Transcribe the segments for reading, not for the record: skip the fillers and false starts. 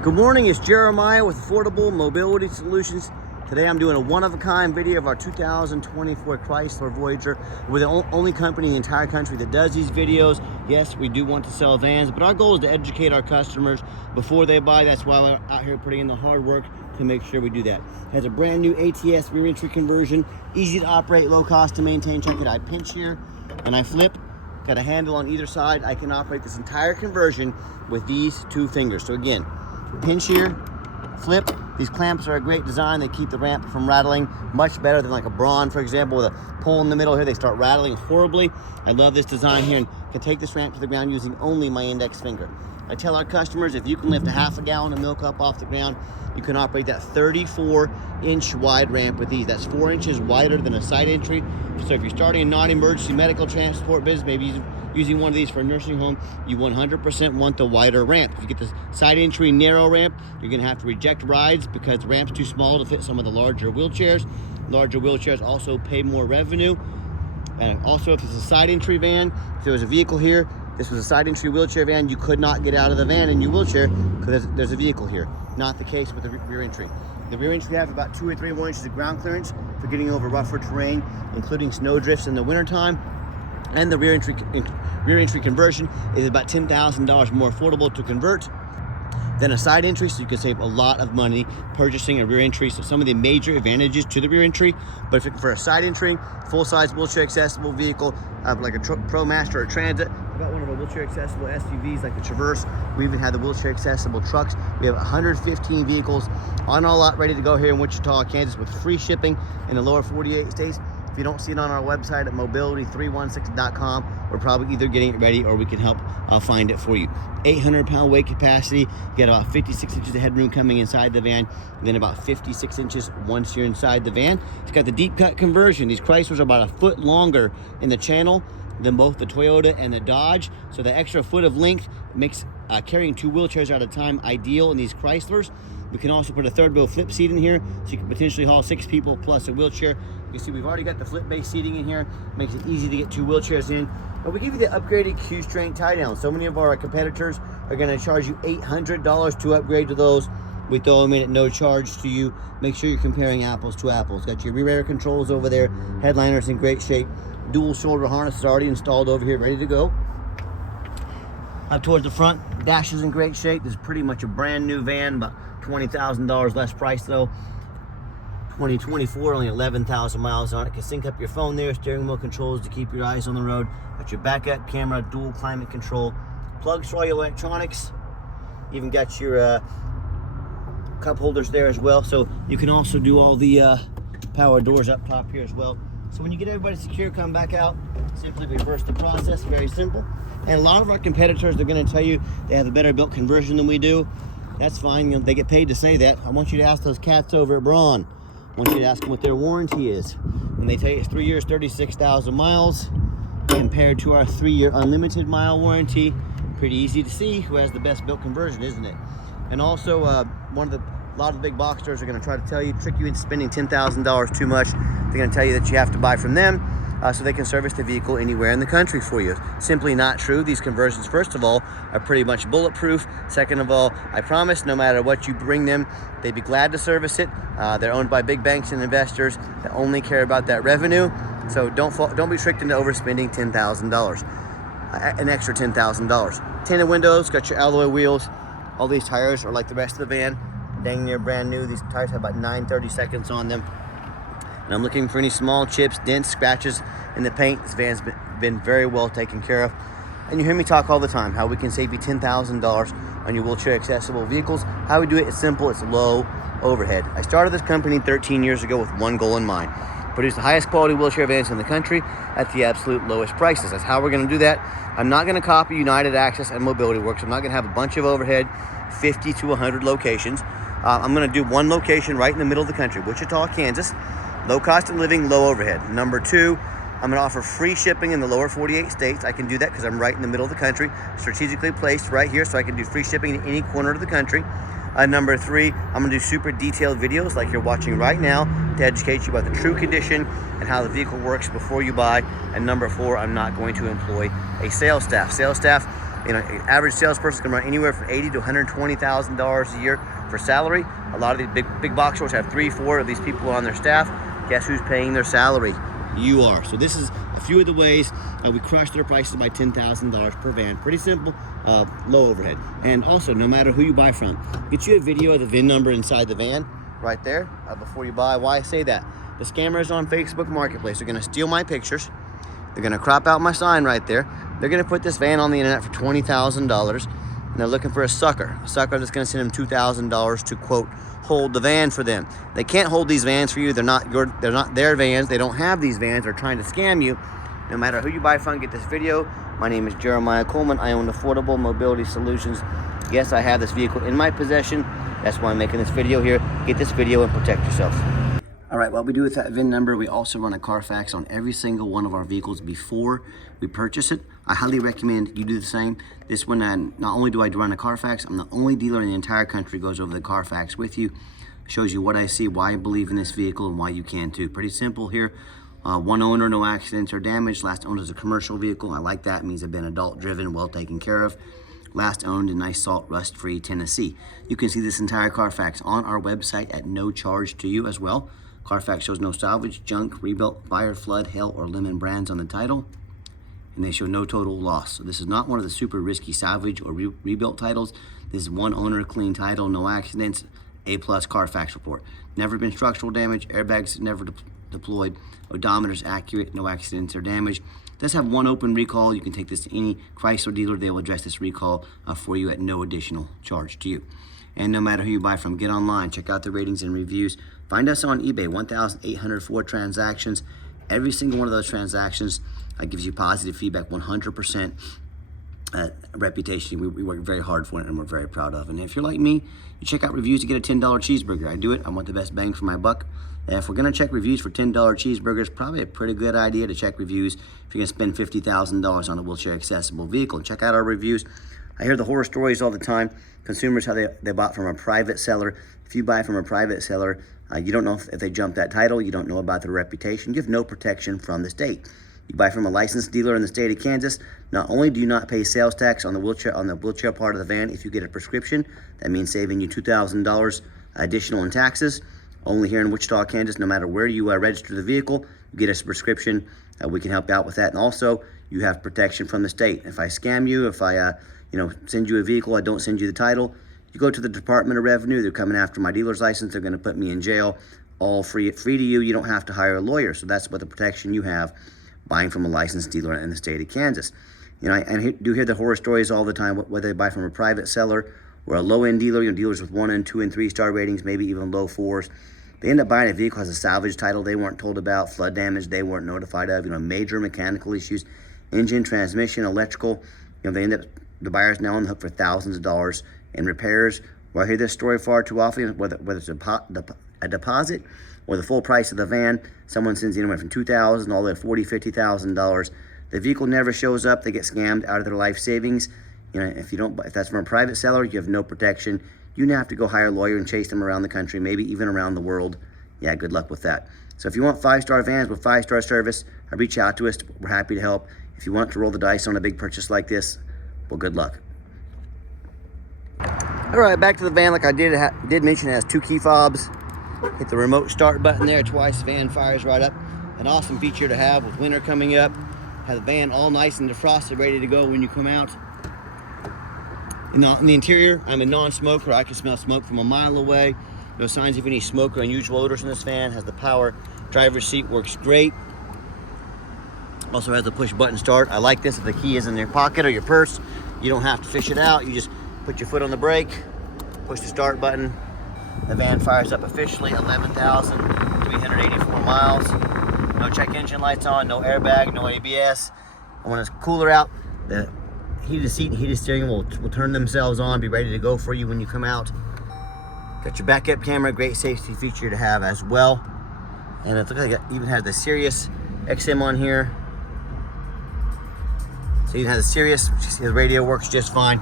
Good morning, it's Jeremiah with Affordable Mobility Solutions. Today I'm doing a one-of-a-kind video of our 2024 Chrysler Voyager. We're the only company in the entire country that does these videos. Yes, we do want to sell vans, but our goal is to educate our customers before they buy. That's why we're out here putting in the hard work to make sure we do that. It has a brand new ATS rear entry conversion, easy to operate, low cost to maintain. Check it out, I pinch here and I flip. Got a handle on either side. I can operate this entire conversion with these two fingers. So again, pinch here, flip. These clamps are a great design. They keep the ramp from rattling much better than like a Braun, for example, with a pole in the middle here. They start rattling horribly. I love this design here and can take this ramp to the ground using only my index finger. I tell our customers, if you can lift a half a gallon of milk up off the ground, you can operate that 34-inch wide ramp with these. That's 4 inches wider than a side entry. So if you're starting a non-emergency medical transport business, maybe using one of these for a nursing home, you 100% want the wider ramp. If you get the side entry narrow ramp, you're gonna have to reject rides because the ramp's too small to fit some of the larger wheelchairs. Larger wheelchairs also pay more revenue. And also, if it's a side entry van, if there was a vehicle here, this was a side entry wheelchair van, you could not get out of the van in your wheelchair because there's a vehicle here. Not the case with the rear entry. The rear entry has about 2 or 3 more inches of ground clearance for getting over rougher terrain, including snow drifts in the wintertime. And the rear entry conversion is about $10,000 more affordable to convert than a side entry, so you can save a lot of money purchasing a rear entry. So some of the major advantages to the rear entry, but if you're for a side entry, full-size wheelchair accessible vehicle, like a ProMaster or Transit, I've got one of our wheelchair accessible SUVs like the Traverse. We even have the wheelchair accessible trucks. We have 115 vehicles on our lot ready to go here in Wichita, Kansas, with free shipping in the lower 48 states. If you don't see it on our website at mobility316.com, we're probably either getting it ready or we can help find it for you. 800-pound weight capacity. You get about 56 inches of headroom coming inside the van, and then about 56 inches once you're inside the van. It's got the deep cut conversion. These Chryslers are about a foot longer in the channel than both the Toyota and the Dodge. So the extra foot of length makes carrying 2 wheelchairs at a time ideal in these Chryslers. We can also put a third row flip seat in here, so you can potentially haul 6 people plus a wheelchair. You can see we've already got the flip base seating in here. Makes it easy to get 2 wheelchairs in. But we give you the upgraded Q-Straint tie down. So many of our competitors are gonna charge you $800 to upgrade to those. We throw them in at no charge to you. Make sure you're comparing apples to apples. Got your rear air controls over there. Headliner's in great shape. Dual shoulder harness is already installed over here, ready to go. Up towards the front, dash is in great shape. This is pretty much a brand new van, about $20,000 less price though. 2024, only 11,000 miles on it. Can sync up your phone there, steering wheel controls to keep your eyes on the road. Got your backup camera, dual climate control, plugs for all your electronics. Even got your cup holders there as well. So you can also do all the power doors up top here as well. So when you get everybody secure, come back out, simply reverse the process, very simple. And a lot of our competitors, they're gonna tell you they have a better built conversion than we do. That's fine, you know, they get paid to say that. I want you to ask those cats over at Braun. I want you to ask them what their warranty is. When they tell you it's 3 years, 36,000 miles, compared to our 3-year unlimited mile warranty, pretty easy to see who has the best built conversion, isn't it? And also, a lot of the big box stores are gonna try to tell you, trick you into spending $10,000 too much. They're gonna tell you that you have to buy from them so they can service the vehicle anywhere in the country for you. Simply not true. These conversions, first of all, are pretty much bulletproof. Second of all, I promise no matter what you bring them, they'd be glad to service it. They're owned by big banks and investors that only care about that revenue. So don't be tricked into overspending $10,000, an extra $10,000. Tinted windows, got your alloy wheels. All these tires are like the rest of the van, dang near brand new. These tires have about 930 seconds on them. And I'm looking for any small chips, dents, scratches in the paint. This van's been very well taken care of. And you hear me talk all the time, how we can save you $10,000 on your wheelchair accessible vehicles. How we do it is simple, it's low overhead. I started this company 13 years ago with one goal in mind: produce the highest quality wheelchair vans in the country at the absolute lowest prices. That's how we're gonna do that. I'm not gonna copy United Access and Mobility Works. I'm not gonna have a bunch of overhead, 50 to 100 locations. I'm gonna do one location right in the middle of the country, Wichita, Kansas. Low cost of living, low overhead. Number 2, I'm gonna offer free shipping in the lower 48 states. I can do that because I'm right in the middle of the country, strategically placed right here, so I can do free shipping in any corner of the country. Number 3, I'm gonna do super detailed videos like you're watching right now to educate you about the true condition and how the vehicle works before you buy. And number 4, I'm not going to employ a sales staff. Sales staff You know, average salesperson can run anywhere from $80,000 to $120,000 a year for salary. A lot of these big box stores have 3, 4 of these people on their staff. Guess who's paying their salary? You are. So this is a few of the ways we crush their prices by $10,000 per van. Pretty simple, low overhead. And also, no matter who you buy from, get you a video of the VIN number inside the van right there before you buy. Why I say that? The scammers on Facebook Marketplace are going to steal my pictures. They're going to crop out my sign right there. They're going to put this van on the internet for $20,000, and they're looking for a sucker that's going to send them $2,000 to, quote, hold the van for them. They can't hold these vans for you. They're not their vans. They don't have these vans. They're trying to scam you. No matter who you buy from, get this video. My name is Jeremiah Coleman. I own Affordable Mobility Solutions. Yes, I have this vehicle in my possession. That's why I'm making this video here. Get this video and protect yourself. All right, what we do with that VIN number, we also run a Carfax on every single one of our vehicles before we purchase it. I highly recommend you do the same. This one, not only do I run a Carfax, I'm the only dealer in the entire country goes over the Carfax with you. Shows you what I see, why I believe in this vehicle, and why you can too. Pretty simple here. One owner, no accidents or damage. Last owned is a commercial vehicle. I like that. It means they've been adult driven, well taken care of. Last owned in nice salt, rust-free Tennessee. You can see this entire Carfax on our website at no charge to you as well. Carfax shows no salvage, junk, rebuilt, fire, flood, hail, or lemon brands on the title. And they show no total loss. So this is not one of the super risky salvage or rebuilt titles. This is one owner, clean title, no accidents, A+ Carfax report. Never been structural damage, airbags never deployed, odometer's accurate, no accidents or damage. Does have one open recall. You can take this to any Chrysler dealer. They will address this recall for you at no additional charge to you. And no matter who you buy from, get online, check out the ratings and reviews. Find us on eBay, 1,804 transactions. Every single one of those transactions gives you positive feedback, 100% reputation. We work very hard for it, and we're very proud of it. And if you're like me, you check out reviews to get a $10 cheeseburger. I do it. I want the best bang for my buck. And if we're going to check reviews for $10 cheeseburgers, probably a pretty good idea to check reviews if you're going to spend $50,000 on a wheelchair accessible vehicle. Check out our reviews. I hear the horror stories all the time. Consumers, how they bought from a private seller. If you buy from a private seller, you don't know if they jumped that title. You don't know about their reputation. You have no protection from the state. You buy from a licensed dealer in the state of Kansas. Not only do you not pay sales tax on the wheelchair part of the van if you get a prescription, that means saving you $2,000 additional in taxes. Only here in Wichita, Kansas, no matter where you register the vehicle, you get a prescription. We can help out with that. And also, you have protection from the state. If I scam you, if I send you a vehicle, I don't send you the title, you go to the Department of Revenue, they're coming after my dealer's license, they're gonna put me in jail, all free to you. You don't have to hire a lawyer. So that's what the protection you have buying from a licensed dealer in the state of Kansas. You know, I do hear the horror stories all the time, whether they buy from a private seller or a low-end dealer, dealers with 1 and 2 and 3 star ratings, maybe even low 4s. They end up buying a vehicle has a salvage title they weren't told about, flood damage they weren't notified of, major mechanical issues, engine, transmission, electrical. They end up, the buyer's now on the hook for thousands of dollars in repairs. Well, I hear this story far too often, whether it's a deposit or the full price of the van. Someone sends anywhere from $2,000 all the way to $40,000, $50,000. The vehicle never shows up. They get scammed out of their life savings. If that's from a private seller, you have no protection. You now have to go hire a lawyer and chase them around the country, maybe even around the world. Yeah, good luck with that. So if you want 5-star vans with 5-star service, reach out to us. We're happy to help. If you want to roll the dice on a big purchase like this, well, good luck. All right, back to the van. Like I did mention, it has 2 key fobs. Hit the remote start button there twice. The van fires right up. An awesome feature to have with winter coming up. Have the van all nice and defrosted, ready to go when you come out. In the interior, I'm a non-smoker. I can smell smoke from a mile away. No signs of any smoke or unusual odors in this van. Has the power driver's seat, works great. Also has a push button start. I like this. If the key is in your pocket or your purse, you don't have to fish it out. You just put your foot on the brake, push the start button. The van fires up officially. 11,384 miles. No check engine lights on, no airbag, no ABS. And when it's cooler out, the heated seat and heated steering will turn themselves on, be ready to go for you when you come out. Got your backup camera, great safety feature to have as well. And it looks like it even has the Sirius XM on here. So you have the Sirius, the radio works just fine.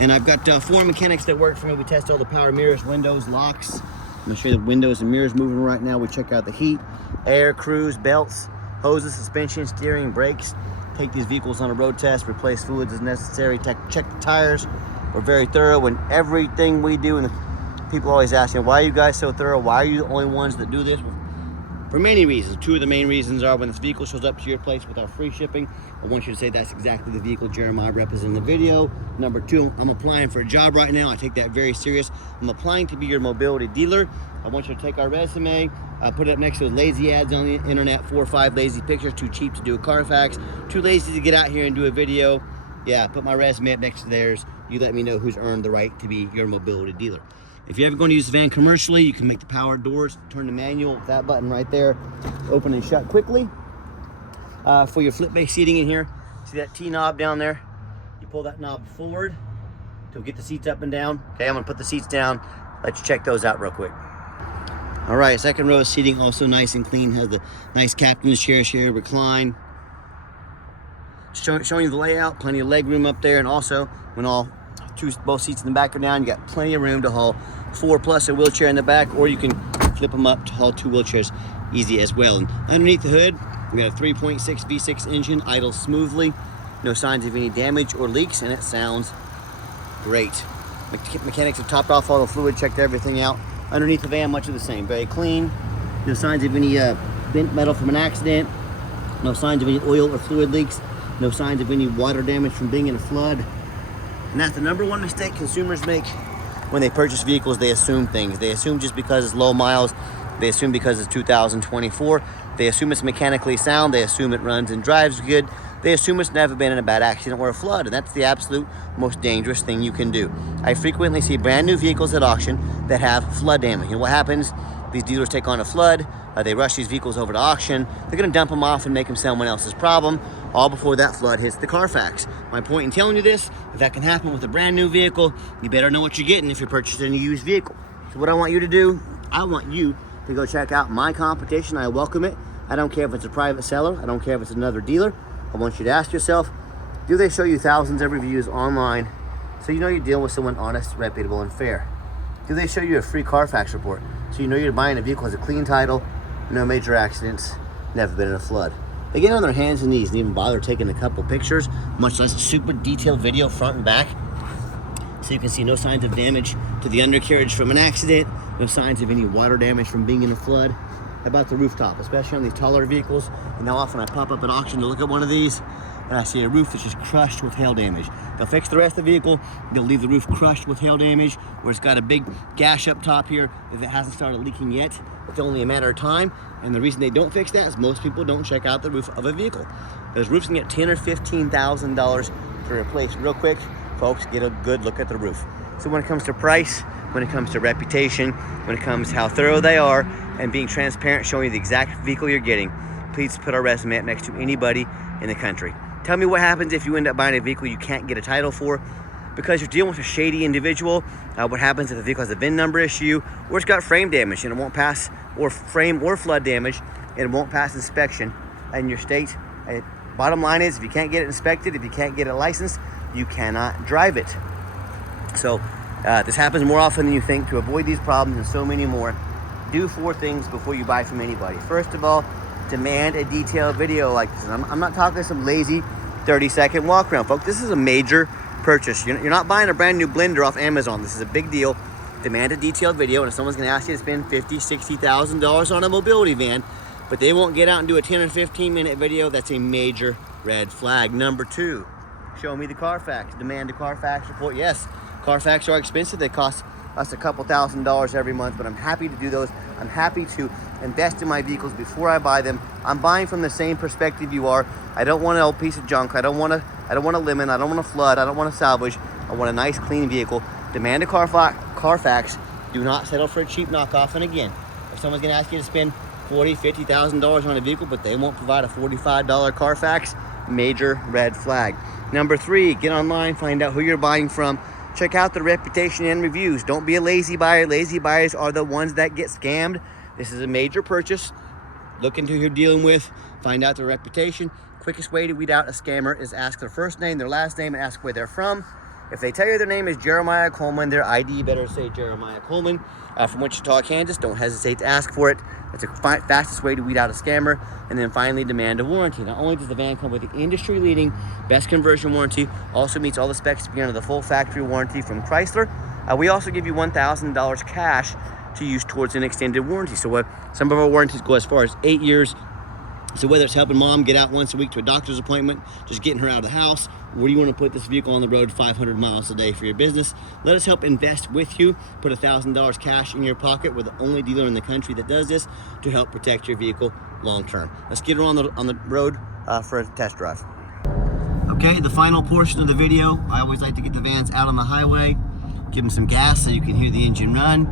And I've got 4 mechanics that work for me. We test all the power mirrors, windows, locks. I'm gonna show you the windows and mirrors moving right now. We check out the heat, air, cruise, belts, hoses, suspension, steering, brakes. take these vehicles on a road test, replace fluids as necessary, check the tires. We're very thorough in everything we do. And people always ask me, why are you guys so thorough? Why are you the only ones that do this? Well, for many reasons. Two of the main reasons are when this vehicle shows up to your place with our free shipping, I want you to say that's exactly the vehicle Jeremiah represents in the video. Number two, I'm applying for a job right now. I take that very serious. I'm applying to be your mobility dealer. I want you to take our resume, put it up next to the lazy ads on the internet, 4 or 5 lazy pictures, too cheap to do a Carfax, too lazy to get out here and do a video. Yeah, put my resume up next to theirs. You let me know who's earned the right to be your mobility dealer. If you're ever going to use the van commercially, you can make the power doors, turn the manual with that button right there, open and shut quickly. For your flip base seating in here, see that T-knob down there? You pull that knob forward to get the seats up and down. Okay, I'm gonna put the seats down, let you check those out real quick. All right, second row seating also nice and clean, has the nice captain's chair, recline. Showing you the layout, plenty of leg room up there, and also when both seats in the back are down, you got plenty of room to haul 4 plus a wheelchair in the back, or you can flip them up to haul 2 wheelchairs easy as well. And underneath the hood, we got a 3.6 V6 engine, idles smoothly, no signs of any damage or leaks, and it sounds great. Mechanics have topped off all the fluid, checked everything out. Underneath the van, much of the same, very clean. No signs of any bent metal from an accident, no signs of any oil or fluid leaks, no signs of any water damage from being in a flood. And that's the number one mistake consumers make when they purchase vehicles. They assume things. They assume just because it's low miles, they assume because it's 2024, they assume it's mechanically sound, they assume it runs and drives good, they assume it's never been in a bad accident or a flood, and that's the absolute most dangerous thing you can do. I frequently see brand new vehicles at auction that have flood damage. And what happens? These dealers take on a flood, they rush these vehicles over to auction, they're gonna dump them off and make them someone else's problem, all before that flood hits the Carfax. My point in telling you this, if that can happen with a brand new vehicle, you better know what you're getting if you're purchasing a used vehicle. So what I want you to do, I want you to go check out my competition. I welcome it. I don't care if it's a private seller, I don't care if it's another dealer. I want you to ask yourself, do they show you thousands of reviews online so you know you're dealing with someone honest, reputable, and fair? Do they show you a free Carfax report so you know you're buying a vehicle that has a clean title, no major accidents, never been in a flood? They get on their hands and knees and even bother taking a couple pictures, much less a super detailed video front and back, so you can see no signs of damage to the undercarriage from an accident, no signs of any water damage from being in a flood. How about the rooftop, especially on these taller vehicles? And how often I pop up at auction to look at one of these and I see a roof that's just crushed with hail damage. They'll fix the rest of the vehicle, they'll leave the roof crushed with hail damage, or it's got a big gash up top here if it hasn't started leaking yet. It's only a matter of time, and the reason they don't fix that is most people don't check out the roof of a vehicle. Those roofs can get $10,000 or $15,000 to replace real quick. Folks, get a good look at the roof. So when it comes to price, when it comes to reputation, when it comes to how thorough they are, and being transparent, showing you the exact vehicle you're getting, please put our resume up next to anybody in the country. Tell me what happens if you end up buying a vehicle you can't get a title for because you're dealing with a shady individual. What happens if the vehicle has a VIN number issue, or it's got frame damage and it won't pass, or frame or flood damage and it won't pass inspection in your state? Bottom line is, if you can't get it inspected, if you can't get it licensed, you cannot drive it. So this happens more often than you think. To avoid these problems and so many more, do 4 things before you buy from anybody. First of all, demand a detailed video like this. And I'm not talking some lazy 30-second walk around, folks. This is a major purchase. You're not buying a brand new blender off Amazon. This is a big deal. Demand a detailed video, and if someone's gonna ask you to spend $50,000, $60,000 on a mobility van, but they won't get out and do a 10 or 15-minute video, that's a major red flag. Number 2, show me the Carfax. Demand a Carfax report. Yes, Carfax are expensive. They cost us a couple $1,000s every month, but I'm happy to do those. I'm happy to invest in my vehicles before I buy them. I'm buying from the same perspective you are. I don't want an old piece of junk. I don't want a lemon. I don't want a flood. I don't want a salvage. I want a nice, clean vehicle. Demand a Carfax. Do not settle for a cheap knockoff. And again, if someone's gonna ask you to spend $40,000, $50,000 on a vehicle, but they won't provide a $45 Carfax, major red flag. Number 3, get online, find out who you're buying from. Check out the reputation and reviews. Don't be a lazy buyer. Lazy buyers are the ones that get scammed. This is a major purchase. Look into who you're dealing with. Find out their reputation. Quickest way to weed out a scammer is ask their first name, their last name, and ask where they're from. If they tell you their name is Jeremiah Coleman, their ID better say Jeremiah Coleman from Wichita, Kansas. Don't hesitate to ask for it. It's the fastest way to weed out a scammer. And then finally, demand a warranty. Not only does the van come with the industry-leading best conversion warranty, also meets all the specs to be under the full factory warranty from Chrysler. We also give you $1,000 cash to use towards an extended warranty. So some of our warranties go as far as 8 years. So whether it's helping mom get out once a week to a doctor's appointment, just getting her out of the house, or you want to put this vehicle on the road 500 miles a day for your business, let us help invest with you. Put $1,000 cash in your pocket. We're the only dealer in the country that does this to help protect your vehicle long term. Let's get her on the road for a test drive. Okay, the final portion of the video. I always like to get the vans out on the highway, give them some gas so you can hear the engine run,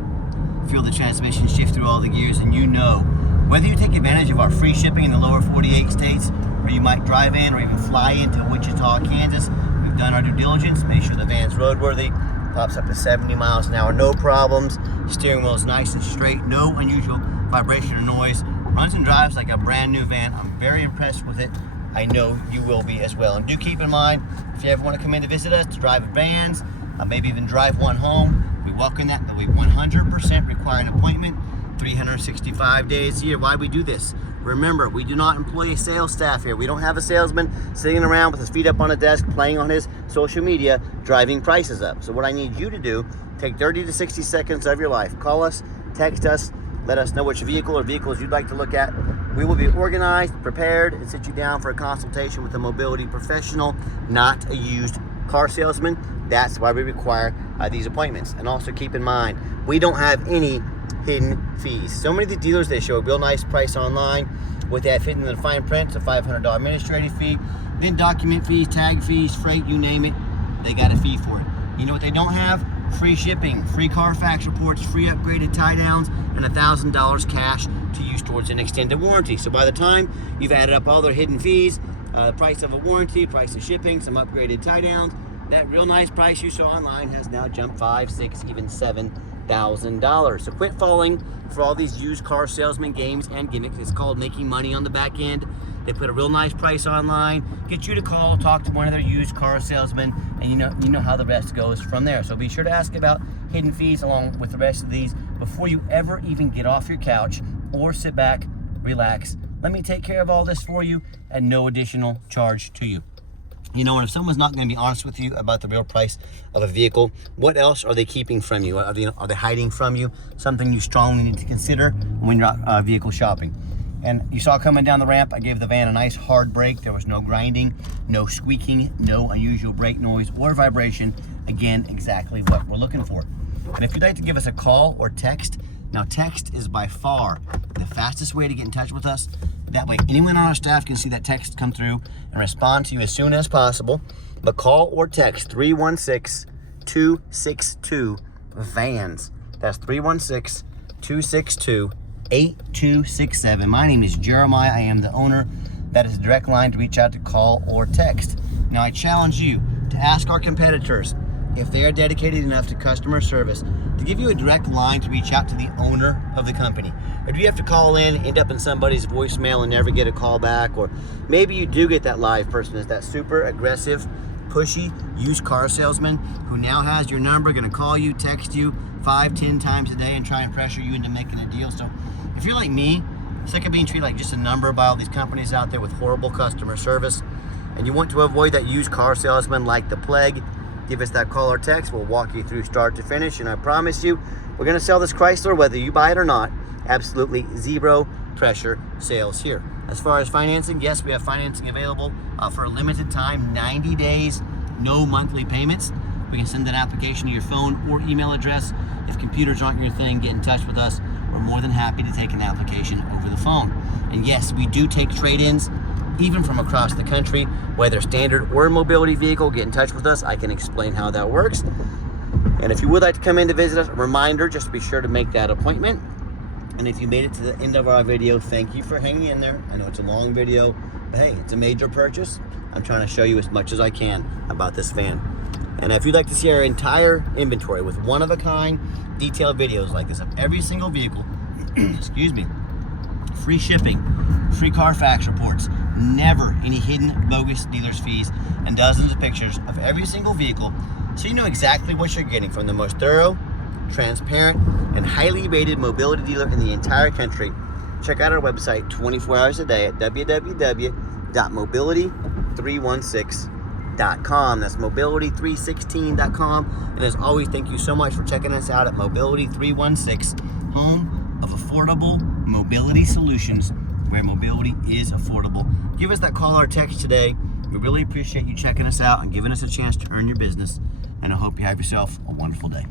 feel the transmission shift through all the gears, and you know, whether you take advantage of our free shipping in the lower 48 states, or you might drive in or even fly into Wichita, Kansas, we've done our due diligence, make sure the van's roadworthy, pops up to 70 miles an hour, no problems, steering wheel is nice and straight, no unusual vibration or noise, runs and drives like a brand new van. I'm very impressed with it. I know you will be as well. And do keep in mind, if you ever want to come in to visit us, to drive vans, maybe even drive one home, we welcome that, but we 100% require an appointment. 365 days a year. Why we do this? Remember, we do not employ a sales staff here. We don't have a salesman sitting around with his feet up on a desk playing on his social media driving prices up. So what I need you to do, take 30 to 60 seconds of your life. Call us, text us, let us know which vehicle or vehicles you'd like to look at. We will be organized, prepared, and sit you down for a consultation with a mobility professional, not a used car salesman. That's why we require these appointments. And also keep in mind, we don't have any hidden fees. So many of the dealers, they show a real nice price online with that fitting in the fine print. It's a $500 administrative fee, then document fees, tag fees, freight, you name it, they got a fee for it. You know what they don't have? Free shipping, free Carfax reports, free upgraded tie downs, and $1,000 cash to use towards an extended warranty. So by the time you've added up all their hidden fees, price of a warranty, price of shipping, some upgraded tie downs, that real nice price you saw online has now jumped $5,000, $6,000, even $7,000. So quit falling for all these used car salesman games and gimmicks. It's called making money on the back end. They put a real nice price online, get you to call, talk to one of their used car salesmen, and you know how the rest goes from there. So be sure to ask about hidden fees along with the rest of these before you ever even get off your couch or sit back, relax. Let me take care of all this for you at no additional charge to you. You know, and if someone's not going to be honest with you about the real price of a vehicle, what else are they keeping from you? Are they hiding from you something you strongly need to consider when you're out vehicle shopping? And you saw coming down the ramp, I gave the van a nice hard brake. There was no grinding, no squeaking, no unusual brake noise or vibration. Again, exactly what we're looking for. And if you'd like to give us a call or text, now text is by far the fastest way to get in touch with us. That way anyone on our staff can see that text come through and respond to you as soon as possible. But call or text 316-262-VANS. That's 316-262-8267. My name is Jeremiah. I am the owner. That is a direct line to reach out to call or text. Now I challenge you to ask our competitors if they are dedicated enough to customer service to give you a direct line to reach out to the owner of the company. Or do you have to call in, end up in somebody's voicemail and never get a call back? Or maybe you do get that live person, is that super aggressive, pushy used car salesman who now has your number, gonna call you, text you 5-10 times a day and try and pressure you into making a deal. So if you're like me, sick of being treated like just a number by all these companies out there with horrible customer service, and you want to avoid that used car salesman like the plague, give us that call or text. We'll walk you through start to finish, and I promise you, we're gonna sell this Chrysler whether you buy it or not. Absolutely zero pressure sales here. As far as financing, yes, we have financing available for a limited time, 90 days, no monthly payments. We can send an application to your phone or email address. If computers aren't your thing, get in touch with us. We're more than happy to take an application over the phone. And yes, we do take trade-ins, even from across the country, whether standard or mobility vehicle. Get in touch with us. I can explain how that works. And if you would like to come in to visit us, a reminder, just be sure to make that appointment. And if you made it to the end of our video, thank you for hanging in there. I know it's a long video, but hey, it's a major purchase. I'm trying to show you as much as I can about this van. And if you'd like to see our entire inventory with one-of-a-kind detailed videos like this of every single vehicle, excuse me, free shipping, free Carfax reports, never any hidden bogus dealer's fees, and dozens of pictures of every single vehicle, so you know exactly what you're getting from the most thorough, transparent, and highly rated mobility dealer in the entire country. Check out our website 24 hours a day at www.mobility316.com. That's mobility316.com. And as always, thank you so much for checking us out at Mobility316, home of affordable mobility solutions, where mobility is affordable. Give us that call or text today. We really appreciate you checking us out and giving us a chance to earn your business. And I hope you have yourself a wonderful day.